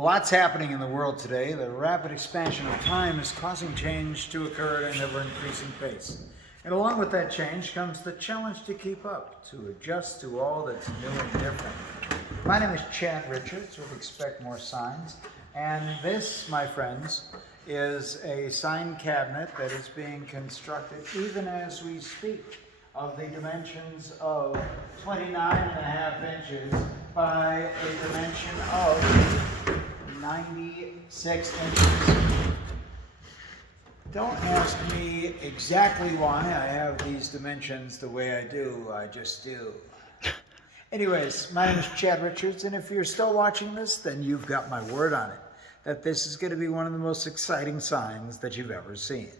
A lot's happening in the world today. The rapid expansion of time is causing change to occur at an ever-increasing pace. And along with that change comes the challenge to keep up, to adjust to all that's new and different. My name is Chad Richards with Expect More Signs, and this, my friends, is a sign cabinet that is being constructed even as we speak, of the dimensions of 29.5 inches by a dimension of 96 inches. Don't ask me exactly why I have these dimensions the way I do, I just do. Anyways, my name is Chad Richards, and if you're still watching this, then you've got my word on it, that this is going to be one of the most exciting signs that you've ever seen.